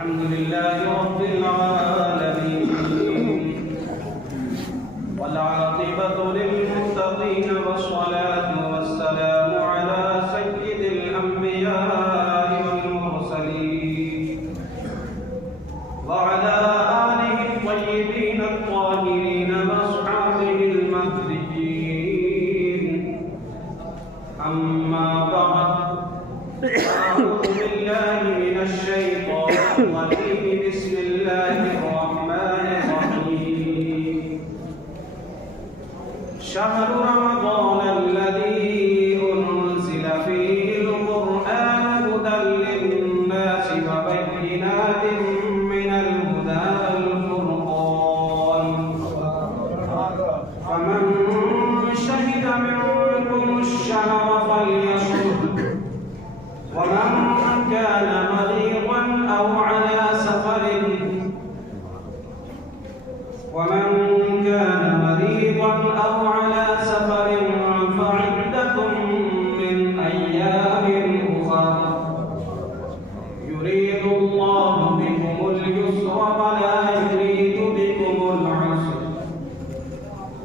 الحمد لله رب العالمين والعاقبة للمتقين والصلاة والسلام على سيد الأنبياء والمرسلين وعلى آله الطيبين الطاهرين وأصحابه المهديين. أما بعد، أعوذ بالله من الشيطان الرجيم. بسم الله الرحمن الرحيم. شهر رمضان الذي أنزل فيه القرآن هدى للناس وبينات من الهدى والفرقان، فمن شهد منكم الشهر فليصمه، ومن كان مريضا أو على سفر فعدة من أيام أخر، يريد الله بكم اليسر ولا يريد بكم العسر،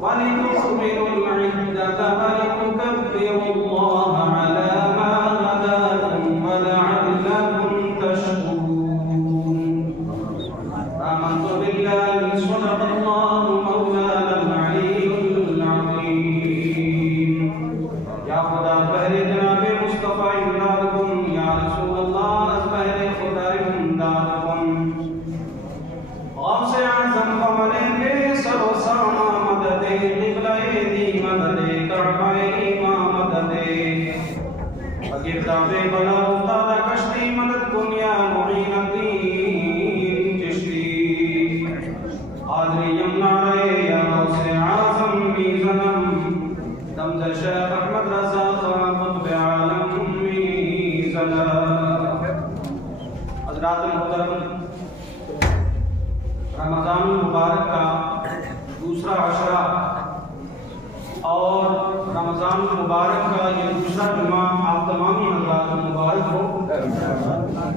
ولتكملوا العدة ولتكبروا الله على ما هداكم ولعلكم تشكرون. آمنت بالله صدق الله مولانا العلي العظيم. یا خدا بہر جناب مصطفیٰ امدادکم، یا رسول اللہ از بہر خدا امدادکم. غوث اعظم بمنے کے سر و سامہ مدد، قبلہ دی مدد، کعبہ امام مدد، گرداب بلا افتاد کشتی مدد کن یا معین الدین چشتی. قادری یمنا رے یا غوث اعظم میزنم، دمز شیخ احمد رضا خان قطب عالم میزنم. حضرات محترم، رمضان المبارک کا دوسرا عشرہ اور رمضان المبارک کا یہ دوسرا جمعہ آپ تمامی حضرات کو مبارک ہو.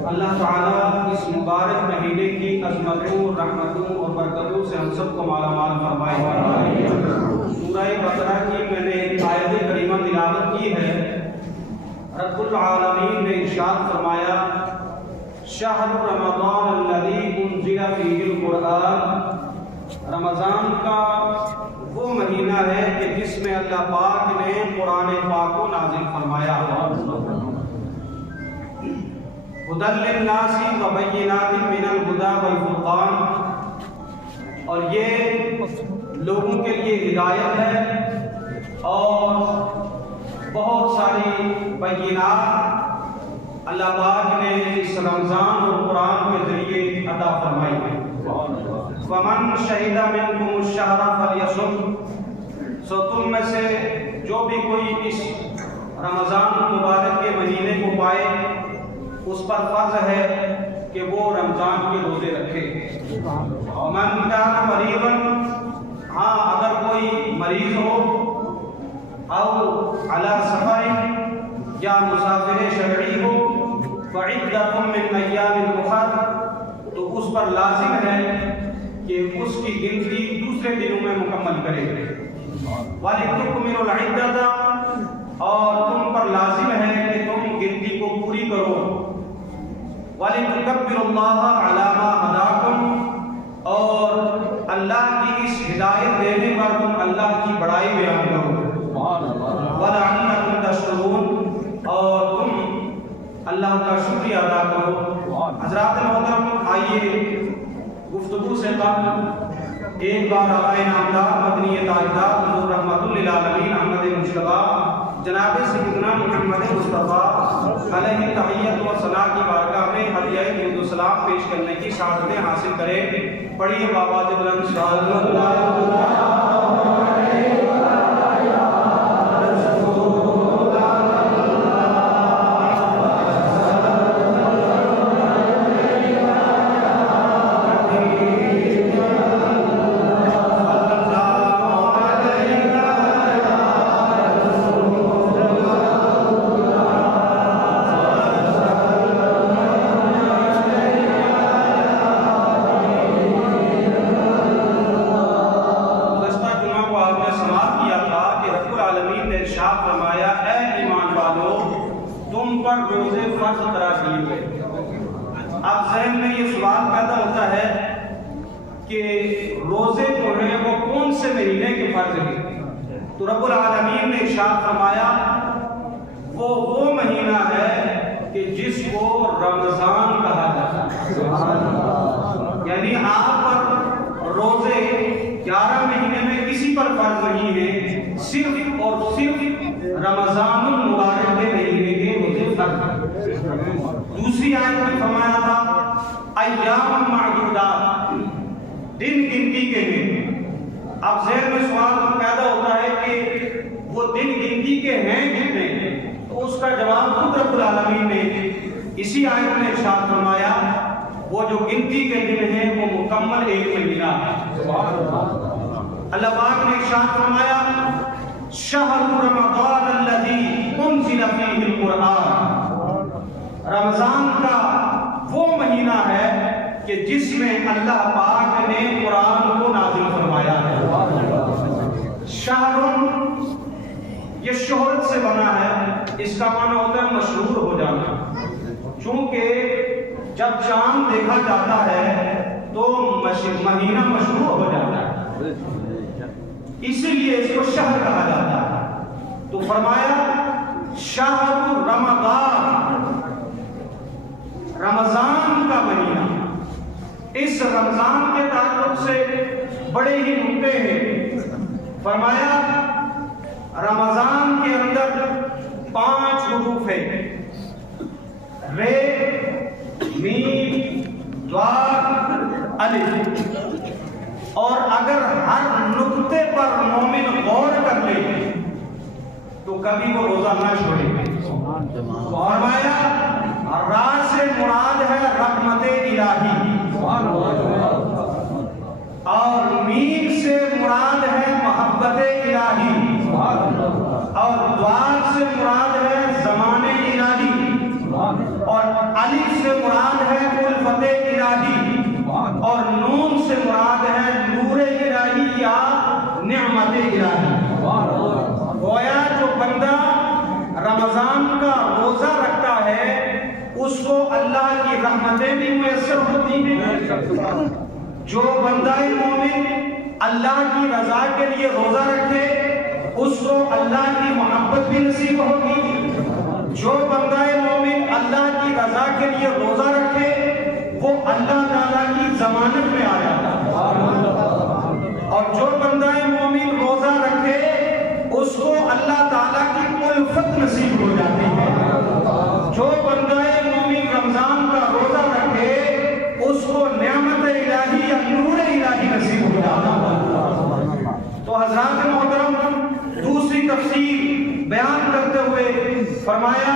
اللہ تعالیٰ اس مبارک مہینے کی عظمتوں، رحمتوں اور برکتوں سے ہم سب کو مالا مال فرمائے. سورہ بقرہ کی میں نے ایک آیت کریمہ تلاوت کی ہے. رب العالمین نے ارشاد فرمایا، شہر رمضان الذی انزل فیہ القرآن. رمضان کا وہ مہینہ ہے کہ جس میں اللہ پاک نے قرآن پاک کو نازل فرمایا. ہدی للناس وبینات من الہدی والفرقان، اور یہ لوگوں کے لیے ہدایت ہے اور بہت ساری بینات اللہ پاک نے اس رمضان اور قرآن کے ذریعے عطا فرمائی ہے. وَمَنْ شَهِدَ مِنْكُمُ الشَّهْرَ فَلْيَصُمْ. سو تم میں سے جو بھی کوئی اس رمضان مبارک کے مہینے کو پائے، اس پر فرض ہے کہ وہ رمضان کے روزے رکھے. وَمَنْ كَانَ مَرِيضًا، ہاں اگر کوئی مریض ہو، او علی سفر یا مسافر شرعی ہو، فعدۃ من ایام اخر، تو اس پر لازم ہے کہ اس کی گنتی دوسرے دنوں میں مکمل کرے. وَلِتُكْمِلُوا الْعِدَّةَ، اور تم پر لازم ہے کہ تم گنتی کو پوری کرو. وَلِتُكَبِّرُوا اللَّهَ عَلَى مَا هَدَاكُمْ، اور اللہ کی اس ہدایت دینے پر تم اللہ کی بڑائی بیان کرو. وَلَعَلَّكُمْ تَشْكُرُونَ، اور تم اللہ کا شکریہ ادا کرو. حضرات محترم، آئیے گفتگو سے قبل ایک بار آقائے نامدار مدنی تاجدار حضور رحمت للعالمین احمد مجتبیٰ جناب سیدنا محمد مصطفیٰ علیہ تحیت و ثنا کی بارگاہ میں ہدیہ درود و سلام پیش کرنے کی سعادتیں حاصل کریں. پڑھیے بابا بلند صلی اللہ علیہ اب ذہن میں یہ سوال پیدا ہوتا ہے کہ روزے جو ہیں وہ کون سے مہینے کے فرض ہیں؟ تو رب العالمین نے ارشاد فرمایا وہ مہینہ ہے کہ جس کو رمضان کہا جاتا ہے، یعنی آپ پر روزے 11 مہینے میں کسی پر فرض نہیں ہے، صرف اور صرف رمضان المبارک کے مہینے کے روزے فرض ہیں۔ دوسری آیت میں فرمایا تھا ایام معدودات، دن گنتی کے ہیں۔ اب ذہن میں سوال پیدا ہوتا ہے کہ وہ دن گنتی کے ہیں کتنے؟ تو اس کا جواب خود رب العالمین نے اسی آیت میں ارشاد فرمایا وہ جو گنتی کے دن ہیں وہ مکمل 1 مہینہ ہے۔ اللہ پاک نے ارشاد فرمایا شہر رمضان الذی انزل فیہ القرآن، رمضان کا وہ مہینہ ہے کہ جس میں اللہ پاک نے قرآن کو نازل فرمایا ہے۔ شہر یہ شہرت سے بنا ہے، اس کا معنی ہوتا ہے مشہور ہو جانا، چونکہ جب چاند دیکھا جاتا ہے تو مہینہ مشہور ہو جاتا ہے، اسی لیے اس کو شہر کہا جاتا ہے۔ تو فرمایا شہر رمضان، رمضان کا مہینہ۔ اس رمضان کے تعلق سے بڑے ہی نکتے ہیں۔ فرمایا رمضان کے اندر 5 حروف ہیں، رے میم ضاد الف، اور اگر ہر نقطے پر مومن غور کر لے تو کبھی وہ روزہ نہ چھوڑے۔ فرمایا را سے مراد ہے رحمت الہی، اور میم سے مراد ہے محبت الہی، اور ضاد سے مراد ہے زمان الہی، اور الف سے مراد ہے الفت الہی، اور نون سے مراد ہے نور الہی یا نعمت الہی۔ گویا جو بندہ رمضان کا روزہ رکھتا ہے اس کو اللہ کی رحمتیں بھی میسر ہوتی ہیں۔ جو بندہ مومن اللہ کی رضا کے لیے روزہ رکھے اس کو اللہ کی محبت بھی نصیب ہوگی۔ جو بندہ مومن اللہ کی رضا کے لیے روزہ رکھے وہ اللہ تعالیٰ کی ضمانت میں آ جاتا ہے، اور جو بندہ مومن روزہ رکھے اس کو اللہ تعالیٰ کی الفت نصیب ہو جاتی ہے۔ جو بندہ مومن رمضان کا روزہ رکھے اس کو نعمت الہی یا نور الہی نصیب ہو جاتا ہے۔ تو حضرات محترم دوسری تفسیر بیان کرتے ہوئے فرمایا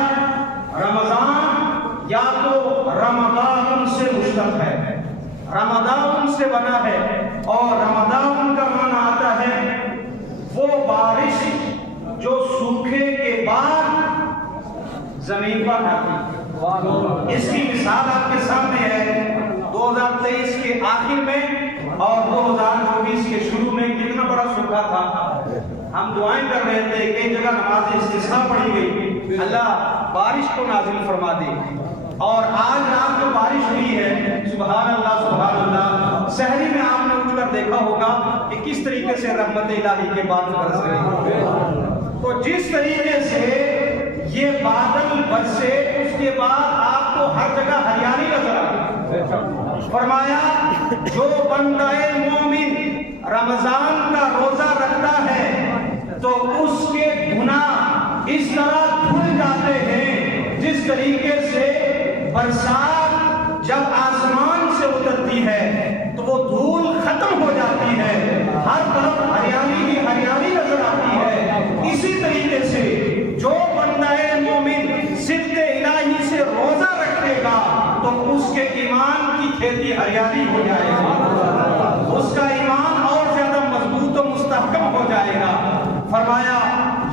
رمضان یا تو رمضان سے مشتق ہے، رمضان سے بنا ہے، اور رمضان کا معنی آتا ہے وہ بارش جو سوکھے کے بعد زمین پر آتی۔ اس کی مثال آپ کے سامنے ہے 2023 کے آخر میں اور 2024 کے شروع میں کتنا بڑا سوکھا تھا۔ ہم دعائیں کر رہے تھے، کئی جگہ نماز استسقاء پڑھی گئی اللہ بارش کو نازل فرما دے، اور آج رات جو بارش ہوئی ہے سبحان اللہ سبحان اللہ، سحری میں آپ نے اٹھ کر دیکھا ہوگا کہ کس طریقے سے رحمت الہی کے بادل برس رہے ہیں۔ تو جس طریقے سے یہ بادل برسے اس کے بعد آپ کو ہر جگہ ہریالی نظر آئی۔ فرمایا جو بندہ مومن رمضان کا روزہ رکھتا ہے تو اس کے گناہ اس طرح دھل جاتے ہیں جس طریقے سے برسات جب آسمان سے اترتی ہے تو وہ دھول ختم ہو جاتی ہے، ہر طرف ہریالی ہی ہریالی نظر آتی ہے۔ اسی طریقے سے جو بندہ مومن صدق الہی سے روزہ رکھے گا تو اس کے ایمان کی کھیتی ہریالی ہو جائے گی، اس کا ایمان اور زیادہ مضبوط و مستحکم ہو جائے گا۔ فرمایا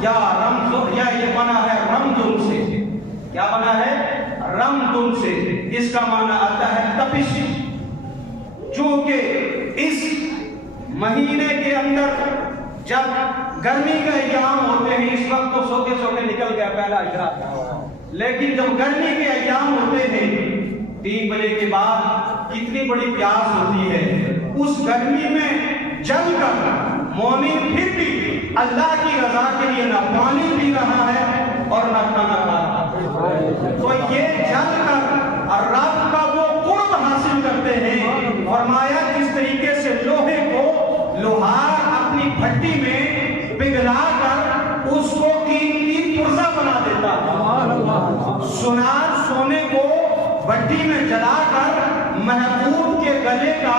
یا رمضان، یا یہ بنا ہے رمضان سے، کیا بنا ہے رمضان سے، اس کا معنی آتا ہے تپش، چونکہ اس مہینے کے اندر جب گرمی کا ایام ہوتے ہیں، اس وقت تو سوکھے سوکھے نکل گیا پہلا اشراق، لیکن جب گرمی کے ایام ہوتے ہیں 3 بجے کے بعد کتنی بڑی پیاس ہوتی ہے، اس گرمی میں جل کر مومن پھر بھی اللہ کی رضا کے لیے نہ پانی پی رہا ہے اور نہ کھانا کھا رہا ہے، تو یہ جل کر رب کا وہ قرب حاصل کرتے ہیں۔ فرمایا جس طریقے سے لوہے کو لوہار اپنی بھٹی میں پگھلا کر اس کو قیمتی پرزہ بنا دیتا ہے، سونار سونے کو بھٹی میں جلا کر محبوب کے گلے کا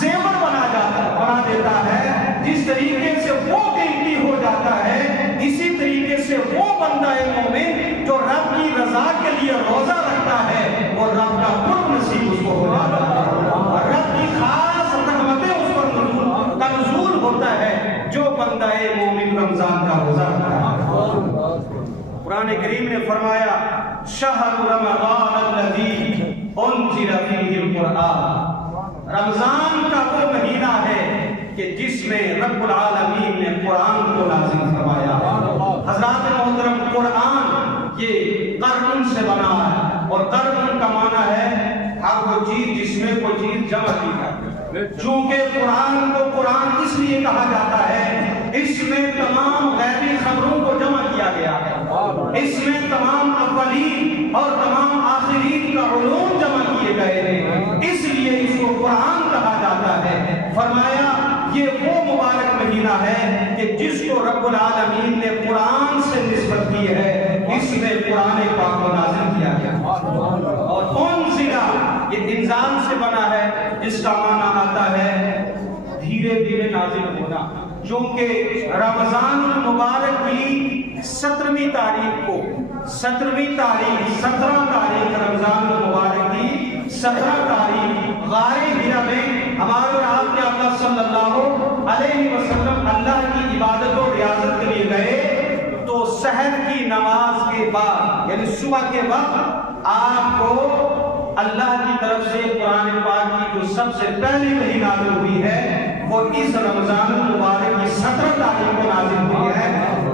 زیور بنا دیتا ہے، جس طریقے سے وہ قیمتی ہو جاتا ہے، اسی طریقے سے وہ بندہ مومن جو رب کی رضا کے لیے روزہ رکھتا ہے اور رب کا قرب نصیب اس کو ہو جاتا ہے، اور رب کی خاص رحمتیں اس پر کا نزول ہوتا ہے جو بندہ مومن رمضان کا روزہ رکھتا ہے۔ قرآن کریم نے فرمایا شہر رمضان الذی انزل فیہ القرآن، رمضان کا وہ مہینہ ہے کہ جس میں رب العالمین نے قرآن کو نازل فرمایا۔ حضرات محترم، قرآن یہ قرن سے بنا ہے، اور قرن کا معنی ہے ہر وہ چیز جس میں کوئی چیز جمع کی جائے۔ چونکہ قرآن کو قرآن اس لیے کہا جاتا ہے، اس میں تمام غیبی خبروں کو جمع کیا گیا ہے، اس میں تمام اولین اور تمام آخرین کا علوم جمع کیے گئے ہیں، اس لیے اس کو قرآن کہا جاتا ہے۔ فرمایا یہ وہ مبارک مہینہ ہے کہ جس کو رب العالمین نے قرآن سے نسبت کی ہے، اس میں قرآن پاک کو نازل کیا گیا، اور انزلہ یہ انزال سے بنا ہے جس کا معنی آتا ہے دھیرے دھیرے نازل ہونا، چونکہ رمضان المبارک کی 17ویں تاریخ کو 17 تاریخ رمضان المبارک کی 17 تاریخ غار حرا میں ہمارے آپ کے آقا صلی اللہ علیہ وسلم اللہ کی عبادت و ریاضت کے لیے گئے، تو سحر کی نماز کے بعد یعنی صبح کے وقت آپ کو اللہ کی طرف سے قرآن پاک کی جو سب سے پہلی وحی نازل ہوئی ہے وہ اس رمضان المبارک کی 17 تاریخ کو نازل ہوئی ہے،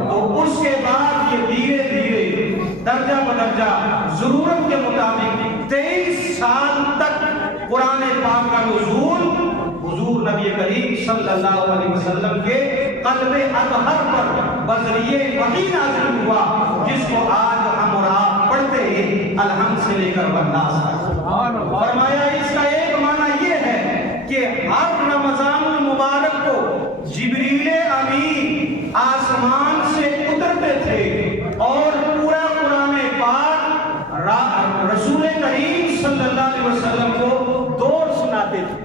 تو اس کے بعد یہ دھیرے دھیرے درجہ بدرجہ ضرورت کے مطابق 23 سال تک قرآن پاک کا نزول حضور نبی کریم صلی اللہ علیہ وسلم کے قلب اطہر پر بذریعہ وحی نازل ہوا، جس کو آج ہم اور آپ پڑھتے ہیں الحمد سے لے کر والناس تک۔ فرمایا اس کا ایک معنی یہ ہے کہ ہر رمضان المبارک کو جبریل امین آسمان سے اترتے تھے اور پورا قرآن پاک رسول کریم صلی اللہ علیہ وسلم کو دور سناتے تھے،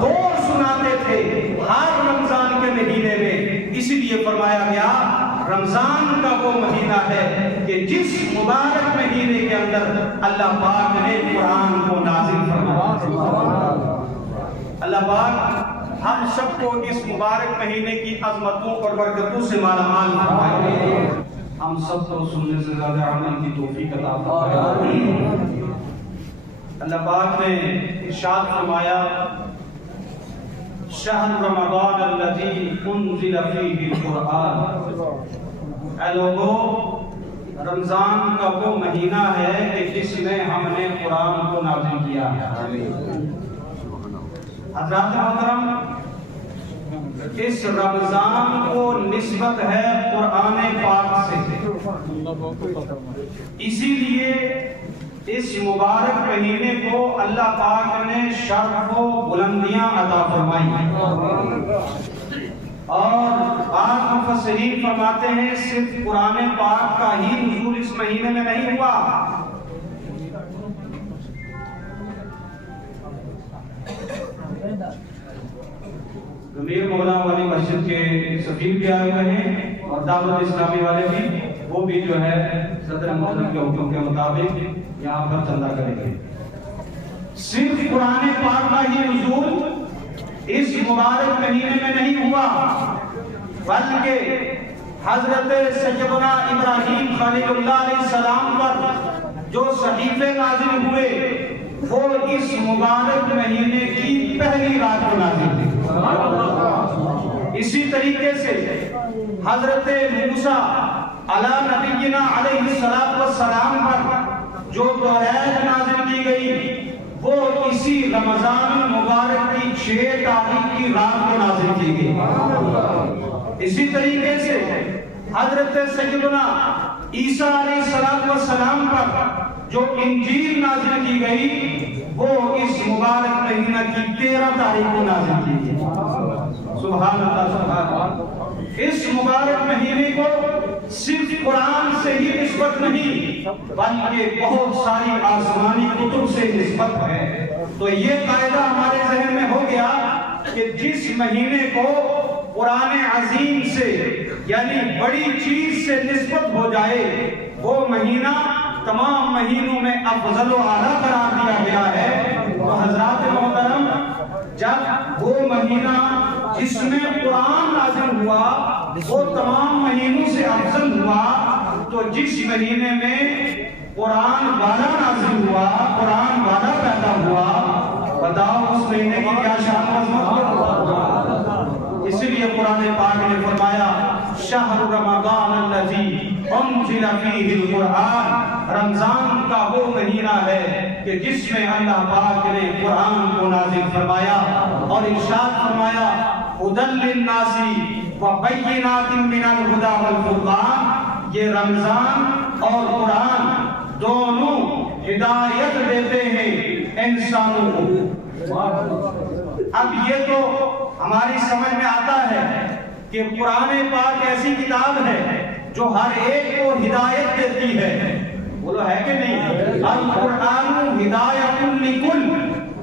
دور سناتے تھے ہر رمضان کے مہینے میں۔ اسی لیے فرمایا گیا رمضان کا وہ مہینہ ہے کہ جس مبارک مہینے کے اندر اللہ پاک نے قرآن کو نازل فرمایا۔ اللہ پاک ہم سب کو اس مبارک مہینے کی عظمتوں اور برکتوں سے مالا مال فرمائے، ہم سب کو سننے سے زیادہ عمل کی توفیق عطا فرمائے۔ اللہ پاک نے ارشاد فرمایا شہر رمضان الذی انزل فیہ القرآن، اے لوگو رمضان کا وہ مہینہ ہے کہ جس میں ہم نے قرآن کو نازل کیا ہے۔ حضرات محترم، اس رمضان کو نسبت ہے قرآن پاک سے، اسی لیے اس مبارک مہینے کو اللہ پاک نے شرف و بلندیاں عطا فرمائی، اور بعض مفسرین فرماتے ہیں صرف قرآن پاک کا ہی نزول اس مہینے میں نہیں ہوا، گمیر مولا والی مسجد کے سفیر بھی آئے ہوئے ہیں اور دعوت اسلامی والے بھی، وہ بھی جو ہے صدر محترم کے حکم کے مطابق یہاں پر چندہ کریں گے۔ صرف قرآن پاک کا ہی نزول اس مبارک مہینے میں نہیں ہوا، بلکہ حضرت سیدنا ابراہیم خلیل اللہ علیہ السلام پر جو صحیفے نازل ہوئے وہ اس مبارک مہینے کی پہلی رات کو نازل ہوئی۔ اسی طریقے سے حضرت موسیٰ علی نبینا علیہ السلام پر جو توریت نازل کی گئی وہ اسی رمضان المبارک کی 6 تاریخ کی رات کو نازل کی گئی۔ اسی طریقے سے حضرت سیدنا عیسیٰ علیہ السلام پر جو انجیل نازل کی گئی وہ اس مبارک مہینہ کی 13 تاریخ کو نازل کی گئی۔ سبحان اللہ سبحان اللہ۔ اس مبارک مہینے کو صرف قرآن سے ہی نسبت نہیں بلکہ بہت ساری آسمانی کتب سے نسبت ہے۔ تو یہ قاعدہ ہمارے ذہن میں ہو گیا کہ جس مہینے کو قرآن عظیم سے یعنی بڑی چیز سے نسبت ہو جائے وہ مہینہ تمام مہینوں میں افضل و اعلیٰ قرار دیا گیا ہے۔ تو حضرات محترم، جب وہ مہینہ جس میں قرآن نازل ہوا وہ تمام مہینوں سے افضل ہوا، تو جس مہینے میں قرآن والا نازل ہوا، قرآن والا پیدا ہوا، بتاؤ اس مہینے کی کیا شان عظمت ہے۔ اسی لیے قرآن پاک نے فرمایا شہر رمضان الذی انزل فیہ القرآن، رمضان کا وہ مہینہ ہے کہ جس میں اللہ پاک نے قرآن کو نازل فرمایا اور ارشاد فرمایا ھدی للناس وبینات من الھدی والفرقان۔ یہ رمضان اور قرآن دونوں ہدایت دیتے ہیں انسانوں کو۔ اب یہ تو ہماری سمجھ میں آتا ہے کہ قرآن پاک ایسی کتاب ہے جو ہر ایک کو ہدایت دیتی ہے، بولو ہے کہ نہیں؟ القرآن ہدایت لکل،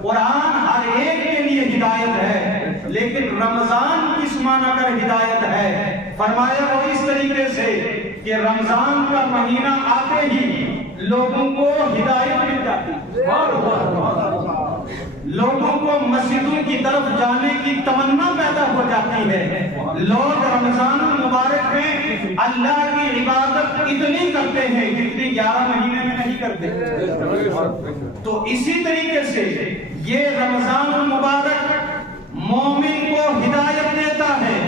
قرآن ہر ایک کے لیے ہدایت ہے، لیکن رمضان کس معنی کر ہدایت ہے؟ فرمایا وہ اس طریقے سے کہ رمضان کا مہینہ آتے ہی لوگوں کو ہدایت مل جاتی، لوگوں کو مسجدوں کی طرف جانے کی تمنا پیدا ہو جاتی ہے۔ لوگ رمضان المبارک میں اللہ کی عبادت اتنی کرتے ہیں جتنی 11 مہینے میں نہیں کرتے۔ تو اسی طریقے سے یہ رمضان المبارک مومن کو ہدایت دیتا ہے،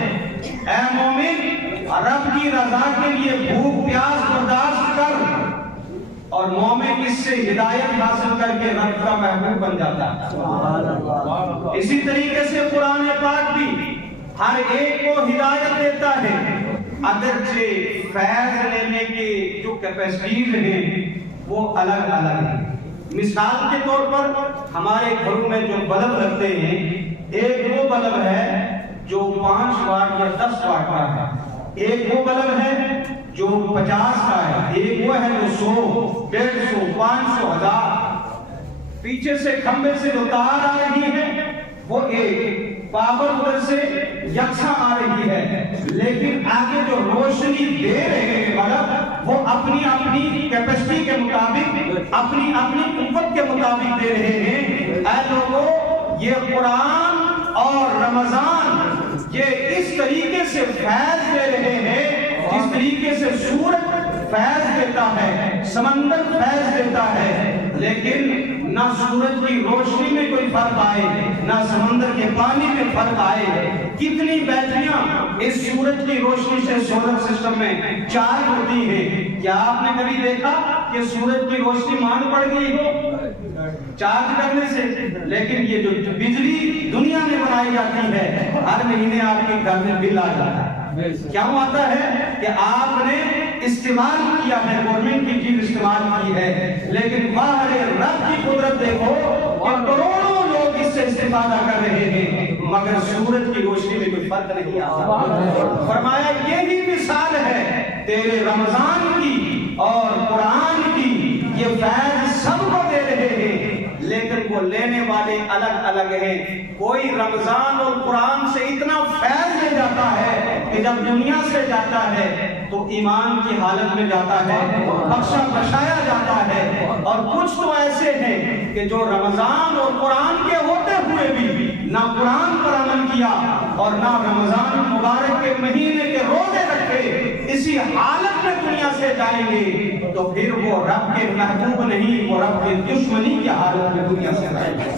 اے مومن رب کی رضا کے لیے بھوک پیاس برداشت کر، اور مومن اس سے ہدایت حاصل کر کے رب کا محبوب بن جاتا ہے۔ اسی طریقے سے قرآن پاک بھی ہر ایک کو ہدایت دیتا ہے، اگرچہ فیض لینے کی جو کیپیسٹیز ہیں وہ الگ الگ ہیں۔ مثال کے طور پر ہمارے گھروں میں جو بلب لگتے ہیں، ایک وہ بلب ہے جو 5 واٹ یا 10 واٹ کا ہے، ایک وہ بلب ہے جو 50 کا ہے، ایک وہ ہے جو 100، 150، 500، 1000۔ پیچھے سے کھمبے سے جو تار آ رہی ہے وہ ایک پاور ادھر سے یکساں آ رہی ہے، لیکن آگے جو روشنی دے رہے ہیں بلب وہ اپنی اپنی کیپیسٹی کے مطابق، اپنی اپنی قوت کے مطابق دے رہے ہیں۔ اے لوگوں، یہ قرآن اور رمضان یہ اس طریقے سے فیض دے رہے ہیں جس طریقے سے سورج فیض دیتا ہے، سمندر فیض دیتا ہے، لیکن نہ سورج کی روشنی میں کوئی فرق آئے، نہ سمندر کے پانی میں فرق آئے۔ کتنی بیٹریاں اس سورج کی روشنی سے سولر سسٹم میں چارج ہوتی ہیں، کیا آپ نے کبھی دیکھا کہ سورج کی روشنی ماند پڑ گئی ہو چارج کرنے سے؟ لیکن یہ جو بجلی دنیا میں بنائی جاتی ہے ہر مہینے آپ کے گھر میں بل آ جاتا ہے۔ کیوں آتا ہے؟ کہ آپ نے استعمال کیا ہے، گورنمنٹ کی چیز استعمال کی ہے، لیکن باہر رب کی قدرت دیکھو کہ کروڑوں لوگ اس سے استفادہ کر رہے ہیں مگر سورج کی روشنی میں کوئی فرق نہیں آتا۔ فرمایا یہی مثال ہے تیرے رمضان کی اور قرآن کی، یہ فیض سب کو دے رہے ہیں لیکن وہ لینے والے الگ الگ ہیں۔ کوئی رمضان اور قرآن سے اتنا فیض لے جاتا ہے کہ جب دنیا سے جاتا ہے تو ایمان کی حالت میں جاتا ہے، بخشا بخشایا جاتا ہے، اور کچھ تو ایسے ہیں کہ جو رمضان اور قرآن کے ہوتے ہوئے بھی نہ قرآن پر عمل کیا اور نہ رمضان مبارک کے مہینے کے روزے رکھے، اسی حالت میں دنیا سے جائیں گے تو پھر وہ رب کے محبوب نہیں، وہ رب کے دشمنی کی حالت میں دنیا سے جائیں گے۔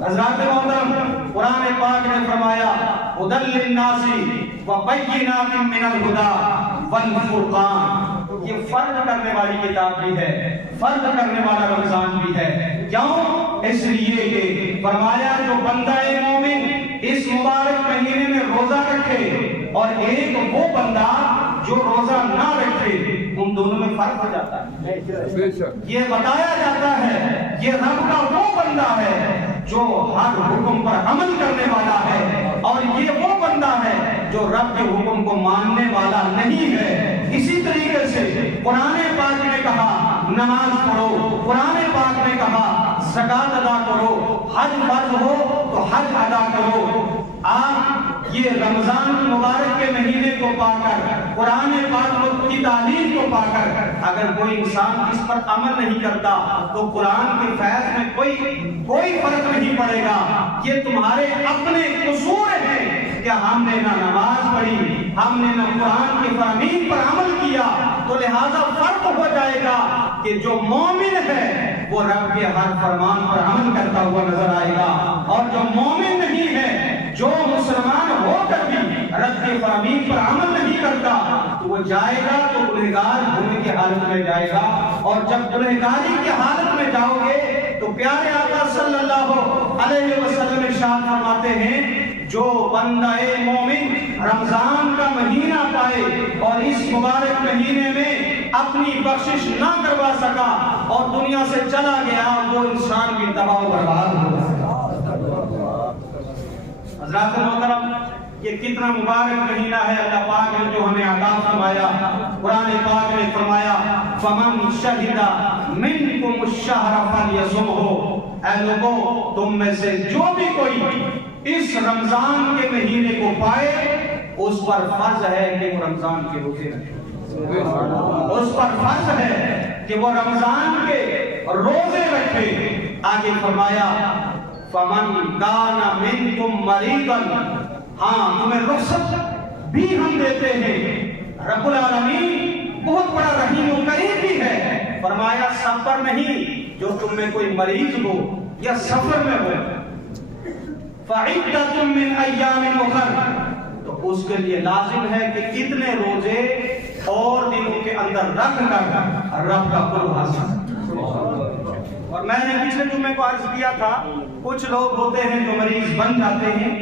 حضرات محترم، قرآن پاک نے فرمایا ھدی للناس وبینات من الھدی والفرقان، یہ فرق کرنے والی کتاب بھی ہے، فرض کرنے والا رمضان بھی ہے۔ کیوں؟ اس لیے کہ فرمایا جو بندہ مومن اس مبارک مہینے میں روزہ رکھے اور ایک وہ بندہ جو روزہ نہ رکھے، ان دونوں میں فرق ہو جاتا ہے۔ یہ بتایا جاتا ہے یہ رب کا وہ بندہ ہے جو ہر حکم پر عمل کرنے والا ہے، اور یہ وہ بندہ ہے جو رب کے حکم کو ماننے والا نہیں ہے۔ اسی طریقے سے قرآن پاک نے کہا نماز پڑھو، قرآن پاک نے کہا زکات ادا کرو، حج فرض ہو تو حج ادا کرو۔ آپ یہ رمضان المبارک کے مہینے کو پا کر، قرآن پاک کی تعلیم کو پا کر اگر کوئی انسان اس پر عمل نہیں کرتا تو قرآن کے فیض میں کوئی فرق نہیں پڑے گا۔ یہ تمہارے اپنے قصور ہیں کہ ہم نے نہ نماز پڑھی، ہم نے نہ قرآن کے فرامین پر عمل کیا، تو لہذا فرق ہو جائے گا کہ جو مومن ہے وہ رب کے ہر فرمان پر عمل کرتا ہوا نظر آئے گا، اور جو مومن نہیں ہے، جو مسلمان ہو کر بھی رب کے فرامین پر عمل نہیں کرتا، تو وہ جائے گا تو گنہگار ہونے کی حالت میں جائے گا، اور جب گنہگاری کی حالت میں جاؤ گے تو پیارے آقا صلی اللہ علیہ وسلم ارشاد فرماتے ہیں جو بندہ مومن رمضان کا مہینہ پائے اور اس مبارک مہینے میں اپنی بخشش نہ کروا سکا اور دنیا سے چلا گیا، وہ انسان بھی تباہ و برباد ہو گیا۔ حضرات محترم، یہ کتنا مبارک مہینہ ہے اللہ پاک نے جو ہمیں عطا فرمایا۔ قرآن پاک نے فرمایا فَمَنْ شَهِدَ مِنْكُمُ الشَّهْرَ فَلْيَصُمْهُ، اے لوگوں تم میں سے جو بھی کوئی اس رمضان کے مہینے کو پائے اس پر فرض ہے کہ وہ رمضان کے روزے رکھے، اس پر فرض ہے کہ وہ رمضان کے روزے رکھے۔ آگے فرمایا فَمَنْ كَانَ مِنْكُمْ مَرِيضًا، ہاں تمہیں رخصت بھی ہم دیتے ہیں۔ رب العالمین بہت بڑا رحیم و کریم بھی ہے، فرمایا سفر نہیں، جو تم میں کوئی مریض ہو یا سفر میں ہو فَعِدَّةٌ مِّنْ أَيَّامٍ أُخَرَ، تو اس کے لیے لازم ہے کہ کتنے روزے اور دنوں کے اندر رکھ کر رب کا قرب حاصل۔ اور میں نے پچھلے جمعے کو عرض کیا تھا کچھ لوگ ہوتے ہیں جو مریض بن جاتے ہیں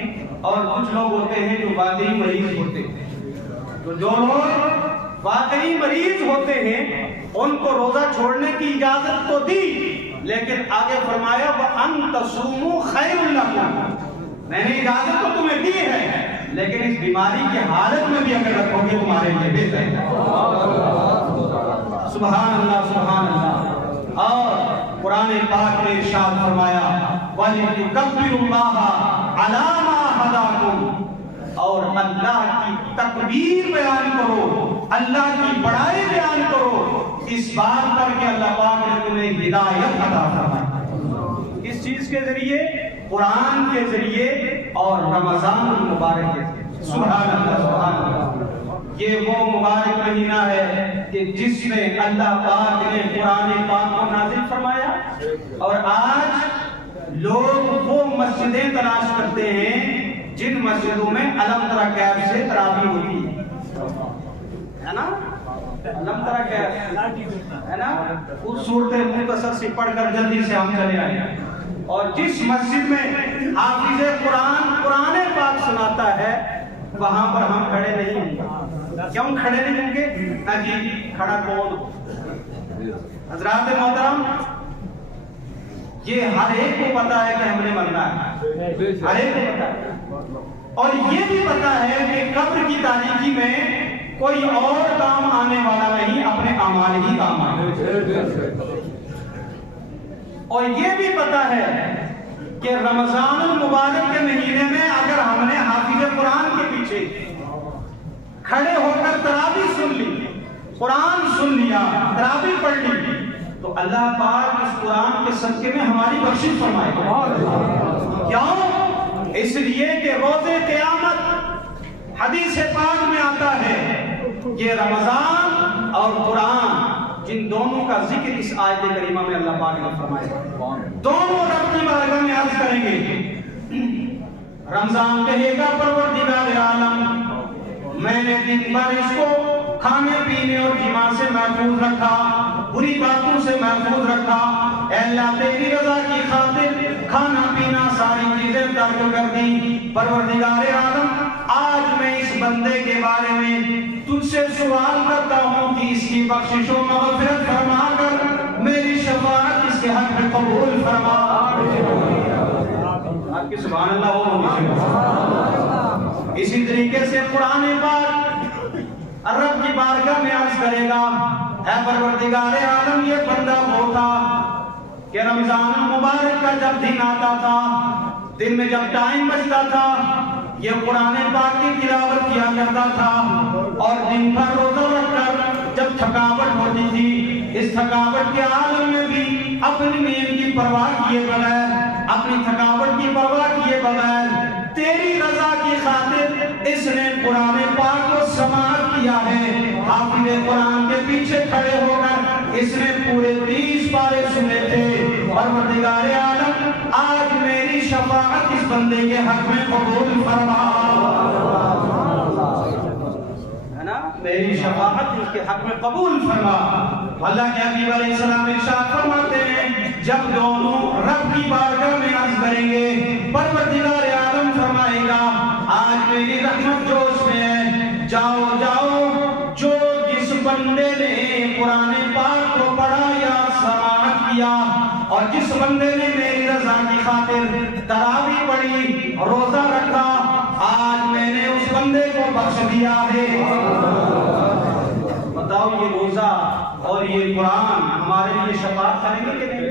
اور کچھ لوگ ہوتے ہیں جو واقعی مریض ہوتے ہیں۔ تو جو لوگ واقعی مریض ہوتے ہیں ان کو روزہ چھوڑنے کی اجازت تو دی، لیکن آگے فرمایا وَأَن تَصُومُوا خَيْرٌ لَكُمْ، میں نے اجازت تو تمہیں دی ہے لیکن اس بیماری کی حالت میں بھی اگر رکھو گے تمہارے لیے بہتر ہے۔ سبحان اللہ سبحان اللہ۔ اور قرآن پاک نے ارشاد فرمایا وَلِتُكَبِّرُوا اللَّهَ عَلَىٰ مَا هَدَاكُمْ، اور اللہ کی تکبیر بیان کرو، اللہ کی بڑائی بیان کرو اس بات پر کہ اللہ پاک نے تمہیں ہدایت عطا فرمائی، اس چیز کے ذریعے، قرآن کے ذریعے اور رمضان المبارک کے ذریعے۔ سبحان اللہ سبحان اللہ۔ یہ وہ مبارک مہینہ ہے کہ جس میں اللہ پاک نے قرآن پاک کو نازل فرمایا، اور آج لوگ وہ مسجدیں تلاش کرتے ہیں جن مسجدوں میں علم ترا کیف سے تراویح ہوتی ہے نا، علم ترا کیف ہے نا، اس صورت مختصر سے پڑھ کر جلدی سے ہم چلے آئے۔ اور جس مسجد میں حافظ قرآن پاک سناتا ہے وہاں پر ہم کھڑے نہیں ہوں گے۔ کیوں کھڑے نہیں ہوں گے؟ نہ جی کھڑا کون؟ حضرات محترم، یہ ہر ایک کو پتا ہے کہ ہم نے مرنا ہے، ہر ایک کو پتا ہے، اور یہ بھی پتا ہے کہ قبر کی تاریکی میں کوئی اور کام آنے والا نہیں، اپنے اعمال ہی کام آنے، اور یہ بھی پتا ہے کہ رمضان المبارک کے مہینے میں اگر ہم نے حافظ قرآن کے پیچھے کھڑے ہو کر تراویح سن لی، قرآن سن لیا، تراویح پڑھ لی، تو اللہ پاک اس قرآن کے صدقے میں ہماری بخشش فرمائے گا۔ کیوں؟ اس لیے کہ روز قیامت حدیث پاک میں آتا ہے یہ رمضان اور قرآن جن دونوں کا ذکر اس آیت کریمہ میں اللہ پاک نے فرمایا، دونوں رب کی بارگاہ میں عرض کریں گے۔ رمضان کہے گا پروردگار عالم میں نے دن بھر اس کو کھانے پینے اور جماع سے محفوظ رکھا، بری باتوں سے محفوظ رکھا۔ اے اللہ تیری رضا کی خاطر کھانا پینا ساری چیزیں ترک کر دی۔ پروردگار عالم آج میں اس بندے کے بارے میں تجھ سے سوال کرتا ہوں کہ اس کی بخشش و مغفرت فرما کر میری شفاعت اس کے حق میں قبول فرما۔ آپ کی سبحان اللہ ہو گی۔ اسی طریقے سے قرآن پاک رب کی بارگاہ میں عرض کرے گا، اے پروردگار عالم یہ بندہ وہ تھا کہ رمضان المبارک کا جب دن آتا تھا، دن میں جب ٹائم بچتا تھا، یہ قرآن پاک کی تلاوت کیا کرتا تھا، اور دن بھر روزہ رکھ کر جب تھکاوٹ ہوتی تھی، اس تھکاوٹ کے عالم میں بھی اپنی نیند کی پرواہ کیے بغیر، اپنی تھکاوٹ کی پرواہ کیے بغیر تیری رضا کی خاطر اس نے قرآن پاک کو سماعت کیا ہے۔ حافظ قرآن کے پیچھے کھڑے ہو کر اس نے پورے 30 پارے سنے تھے۔ پروردگار عالم آج میری شفاعت اس بندے کے حق میں قبول فرما، ہے نا، میری شفاعت اس کے حق میں قبول فرما۔ اللہ کے حبیب علیہ السلام ارشاد فرماتے ہیں جب دونوں رب کی بارگاہ میں عرض کریں گے، پروردگار عالم فرمائے گا آج میری رحمت جوش میں ہے، جاؤ جاؤ جو جس بندے نے قرآن پاک کو پڑھا یا سماعت کیا اور جس بندے نے میری رضا کی خاطر تراویح پڑھی، روزہ رکھا، آج میں نے اس بندے کو بخش دیا ہے۔ بتاؤ یہ روزہ اور یہ قرآن ہمارے لیے شفاعت کریں گے کہ نہیں؟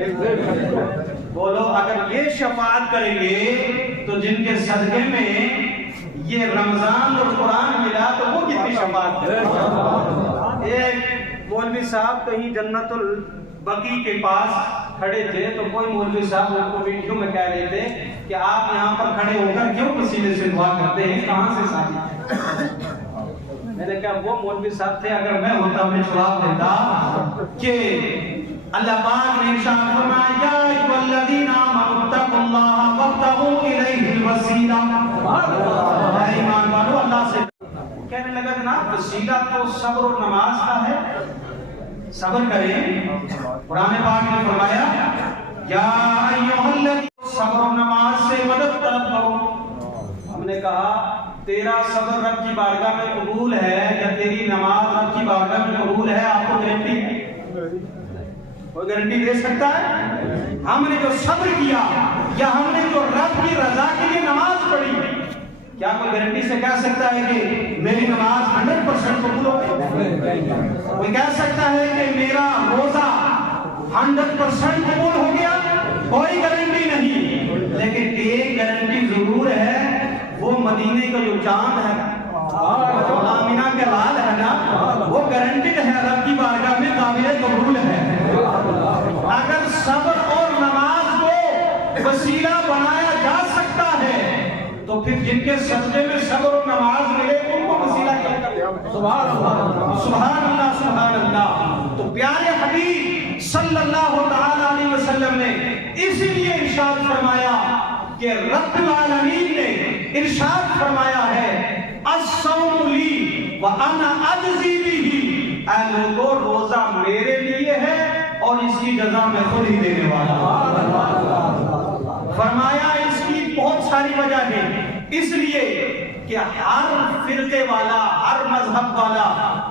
بولو اگر یہ شفاعت کریں گے تو جن کے صدقے میں یہ رمضان اور قرآن ملا تو وہ کتنی شفاعت کریں؟ ایک مولوی صاحب کہیں جنت البقیع کے پاس کھڑے تھے تو کوئی مولوی صاحب ان کو ویڈیو میں کہہ رہے تھے کہ آپ یہاں پر کھڑے ہو کر کیوں پسینے سے دعا کرتے ہیں، کہاں سے ساتھی؟ میں نے کہا وہ مولوی صاحب تھے، اگر میں ہوتا میں جواب دیتا کہ اللہ پاک نے ارشاد فرمایا یا ایھا الذین آمنوا اتقوا اللہ وابتغوا الیہ الوسیلہ، اے ایمان والو اللہ سے کہنے لگا جناب وسیلہ تو صبر و نماز کا ہے، صبر کریں۔ قرآن پاک نے فرمایا یا ایھا الذین، صبر و نماز سے مدد طلب کرو۔ ہم نے کہا تیرا صبر رب کی بارگاہ میں قبول ہے یا تیری نماز رب کی بارگاہ میں قبول ہے، آپ کو گارنٹی ہے؟ کوئی گارنٹی دے سکتا ہے؟ ہم نے جو صبر کیا یا ہم نے جو رب کی رضا کے لیے نماز پڑھی، کیا کوئی گارنٹی سے کہہ سکتا ہے کہ میری نماز 100% قبول ہو؟ کوئی کہہ سکتا ہے کہ میرا روزہ 100% قبول ہو گیا؟ کوئی گارنٹی نہیں، لیکن ایک گارنٹی ضرور ہے، وہ مدینے کا جو چاند ہے آمینہ کے لال ہے نا، وہ گارنٹیڈ ہے رب کی بارگاہ میں قابل قبول ہے۔ اگر صبر اور نماز کو وسیلہ بنایا جا سکتا ہے تو پھر جن کے صدقے میں صبر اور نماز ملے ان کو وسیلہ کیا کرتے ہیں؟ سبحان اللہ سبحان اللہ سبحان اللہ۔ تو پیارے حبیب صلی اللہ تعالی علیہ وسلم نے اسی لیے ارشاد فرمایا کہ رب العالمین نے ارشاد فرمایا ہے الصوم لی وانا اجزی بہ، اے لوگو روزہ میرے لیے ہے اور اس کی جزا میں خود ہی دینے والا۔ فرمایا اس کی بہت ساری وجہ ہے، اس لیے کہ ہر فرقے والا، ہر مذہب والا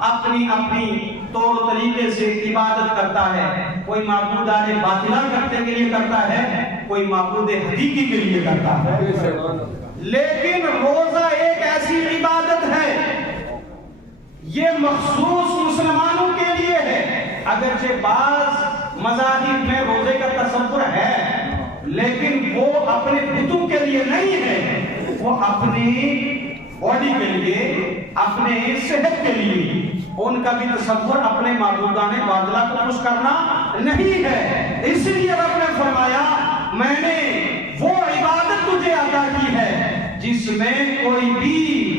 اپنی اپنی طور و طریقے سے عبادت کرتا ہے، کوئی معبودان باطلہ کرتے کے لیے کرتا ہے، کوئی معبود حقیقی کے لیے کرتا ہے، لیکن روزہ ایک ایسی عبادت ہے یہ مخصوص مسلمانوں کے لیے ہے۔ اگرچہ بعض مذاہب میں روزے کا تصور ہے لیکن وہ اپنے بتوں کے لیے نہیں ہے، وہ اپنی باڈی کے لیے، اپنے صحت کے لیے، ان کا بھی تصور اپنے معبودان باطلہ کو خوش کرنا نہیں ہے۔ اس لیے رب نے فرمایا میں نے وہ عبادت تجھے عطا کی ہے جس میں کوئی بھی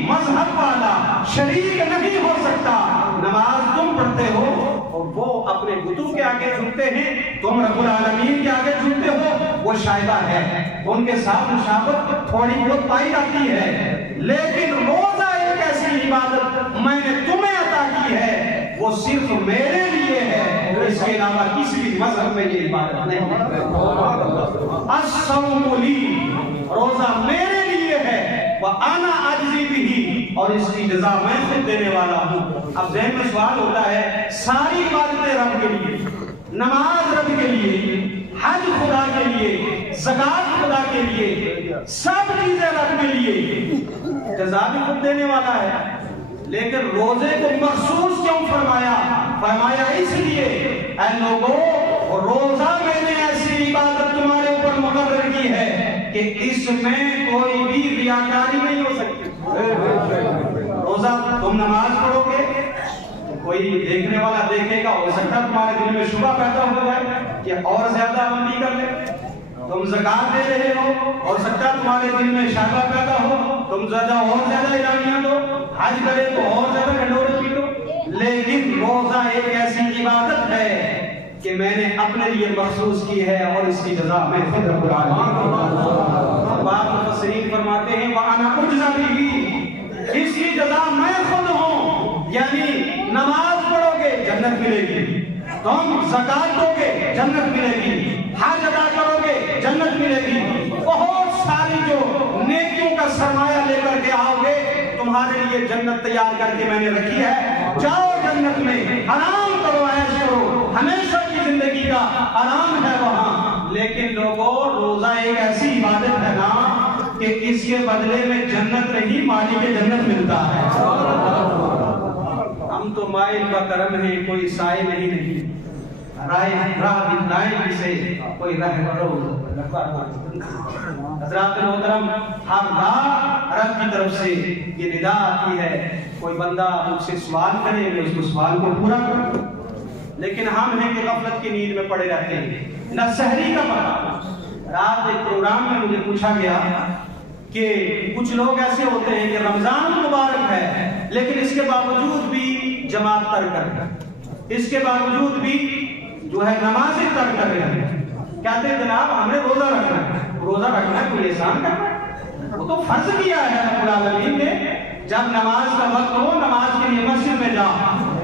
مذہب والا شریک نہیں ہو سکتا۔ نماز تم پڑھتے ہو اور وہ اپنے بتوں کے آگے جھکتے ہیں، تم رب العالمین کے آگے جھکتے ہو، وہ شائبہ ہے، ان کے ساتھ مشابہت تھوڑی بہت پائی جاتی ہے، لیکن روزہ ایک ایسی عبادت میں نے تمہیں عطا کی کی ہے وہ صرف میرے لیے ہے، اس کے علاوہ کسی بھی مذہب میں یہ عبادت نہیں ہے۔ الصوم لی، روزہ میرے لیے ہے، وَأَنَا أَجْزِي بِهِ، اور اس کی جزا میں خود دینے والا ہوں۔ اب ذہن میں سوال ہوتا ہے، ساری عبادتیں رب کے لیے، نماز رب کے لیے، حج خدا کے لیے، زکات خدا کے لیے، سب چیزیں رب کے لیے، جزا بھی خود دینے والا ہے، لیکن روزے کو مخصوص کیوں فرمایا؟ فرمایا اس لیے اے لوگوں، روزہ میں نے ایسی عبادت تمہارے اوپر مقرر کی ہے کہ اس میں کوئی بھی ریاکاری نہیں ہو سکتی۔ روزہ تم نماز پڑھو گے، کوئی دیکھنے والا دیکھے گا، ہو سکتا ہے تمہارے دل میں شبہ پیدا ہو جائے کہ اور زیادہ عملی کر لے۔ تم زکات دے رہے ہو، ہو سکتا ہے تمہارے دل میں شبہ پیدا ہو، تم زیادہ اور زیادہ اعلانیاں دو، حج کرے تو اور زیادہ ڈھنڈورے پیٹو۔ لیکن روزہ ایک ایسی عبادت ہے کہ میں نے اپنے لیے مخصوص کی ہے، اور اس کی جزا میں خود رب العالمین۔ بعض مفسرین فرماتے ہیں وَأَنَا أُجْزَى بِهِ، اس کی جزا میں خود ہوں، یعنی نماز پڑھو گے جنت ملے گی، تم زکات دو گے جنت ملے گی، حج ادا کرو گے جنت ملے گی، بہت ساری جو نیکیوں کا سرمایہ لے کر کے آؤ گے، تمہارے لیے جنت تیار کر کے میں نے رکھی ہے، جاؤ جنت میں آرام کرو، عیش کرو، ہمیشہ کی زندگی کا آرام ہے وہاں۔ لیکن لوگوں، روزہ ایک ایسی عبادت ہے نا کہ اس کے بدلے میں جنت نہیں، مالک جنت ملتا ہے۔ ہم تو مائل کا کرم ہے، کوئی سائے نہیں، راہ دکھلائیں جسے کوئی رہبر حضرات محترم، ہر راہ رب کی طرف سے یہ ندا آتی ہے، کوئی بندہ مجھ سے سوال کرے میں اس کو سوال کو پورا کروں، لیکن ہم ہیں کہ غفلت کی نیند میں پڑے رہتے ہیں، نہ سحری کا پتہ۔ رات ایک پروگرام میں مجھے پوچھا گیا کہ کچھ لوگ ایسے ہوتے ہیں کہ رمضان مبارک ہے لیکن اس کے باوجود بھی جماعت ترک کر رہے ہیں، اس کے باوجود بھی جو ہے نمازیں ترک کر رہے ہیں، کہتے ہیں جناب ہم نے روزہ رکھنا ہے۔ روزہ رکھنا ہے کوئی احسان کرنا ہے؟ وہ تو فرض کیا ہے رب العالمین نے، جب نماز کا وقت ہو نماز کے لیے مسجد میں جا،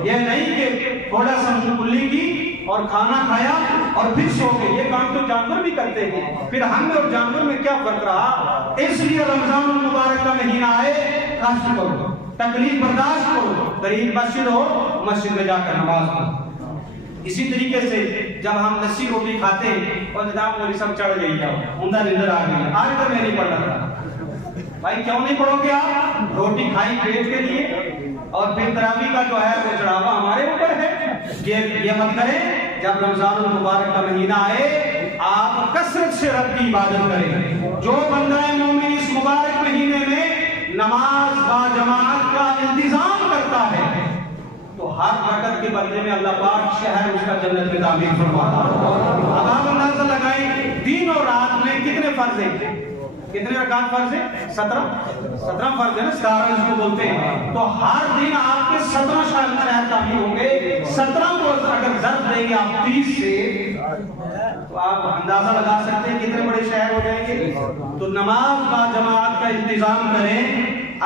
یہ نہیں کہ تھوڑا سا کلی کی اور کھانا کھایا اور پھر سو گئے، یہ کام تو جانور بھی کرتے ہیں، پھر ہم میں اور جانور میں کیا فرق رہا؟ اس لیے رمضان المبارک کا مہینہ آئے، کاشت کرو، تکلیف برداشت کرو، قریب مسجد ہو مسجد میں جا کر نماز پڑھو۔ اسی طریقے سے جب ہم لسی روٹی کھاتے اور جناب مولی سب چڑھ گئی، جاؤ عمدہ نظر آ گئی، آج تک میں نہیں پڑھ رہا تھا۔ بھائی کیوں نہیں پڑھو گے آپ؟ روٹی کھائی پیٹ کے لیے، اور پھر تراویح کا جو ہے وہ چڑھاوا ہمارے اوپر ہے۔ یہ مت کریں، جب رمضان المبارک کا مہینہ آئے آپ کثرت سے رب کی عبادت کریں۔ جو بندہ مومن اس مبارک مہینے میں نماز با جماعت کا انتظام کرتا ہے تو ہر رکعت کے بدلے میں اللہ پاک شہر اس کا جنت میں تعمیر فرماتا ہے۔ اب آپ اندازہ لگائیں دن اور رات میں کتنے فرض ہیں، کتنے رکعت فرض ہیں؟ 17 فرض ہیں نا، 17 اس کو بولتے ہیں۔ تو ہر دن آپ کے 17 شہر تعمیر ہوں گے، 17 کو اگر ضرب دیں گے آپ 30 سے تو آپ اندازہ لگا سکتے ہیں کتنے بڑے شہر ہو جائیں گے۔ تو نماز با جماعت کا انتظام کریں،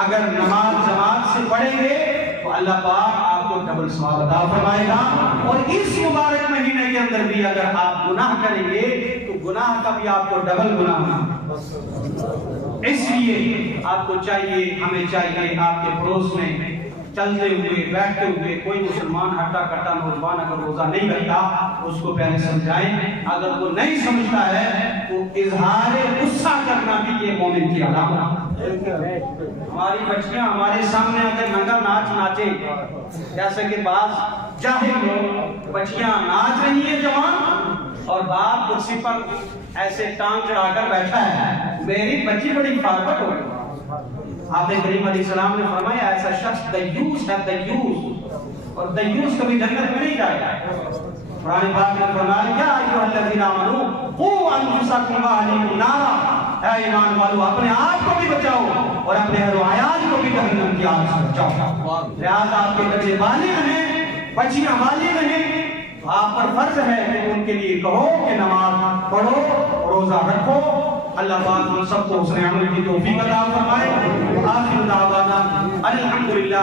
اگر نماز جماعت سے پڑھیں گے تو اللہ پاک آپ کو ڈبل ثواب عطا فرمائے گا، اور اس مبارک مہینے کے اندر بھی اگر آپ گناہ کریں گے تو گناہ کا بھی آپ کو ڈبل گناہ۔ اس لیے آپ کو چاہیے، ہمیں چاہیے، آپ کے پڑوس میں چلتے ہوئے بیٹھتے ہوئے کوئی مسلمان ہٹا کٹا نوجوان اگر روزہ نہیں رکھتا اس کو پہلے سمجھائیں، اگر وہ نہیں سمجھتا ہے تو اظہار غصہ کرنا بھی یہ مومن کی علامت ہے۔ ہماری بچیاں ہمارے سامنے اگر ننگا ناچ ناچے، جیسے کہ بعض جاہل لوگ، بچیاں ناچ رہی ہیں جوان اور باپ کرسی پر ایسے ٹانگ چڑھا کر بیٹھا ہے، میری بچی بڑی فارغت ہو گئی۔ آپ کریم علیہ السلام نے فرمایا ایسا شخص دیوس ہے، دیوس، اور دیوس کبھی جنت میں نہیں جائے گا۔ قرآن پاک نے فرمایا یا ایھا الذین آمنوا قوا انفسکم واہلیکم نارا، اے ایمان والو اپنے آپ کو بھی بچاؤ اور اپنے اہل و عیال کو بھی جہنم کی آگ سے بچاؤ۔ لہٰذا آپ کے بچے بالغ ہیں، بچیاں بالغ ہیں، تو آپ پر فرض ہے کہ ان کے لیے کہو کہ نماز پڑھو، روزہ رکھو۔ اللہ پاک ہم سب کو حسن عمل کی توفیق عطا فرمائے۔ آخر دعوانا الحمدللہ۔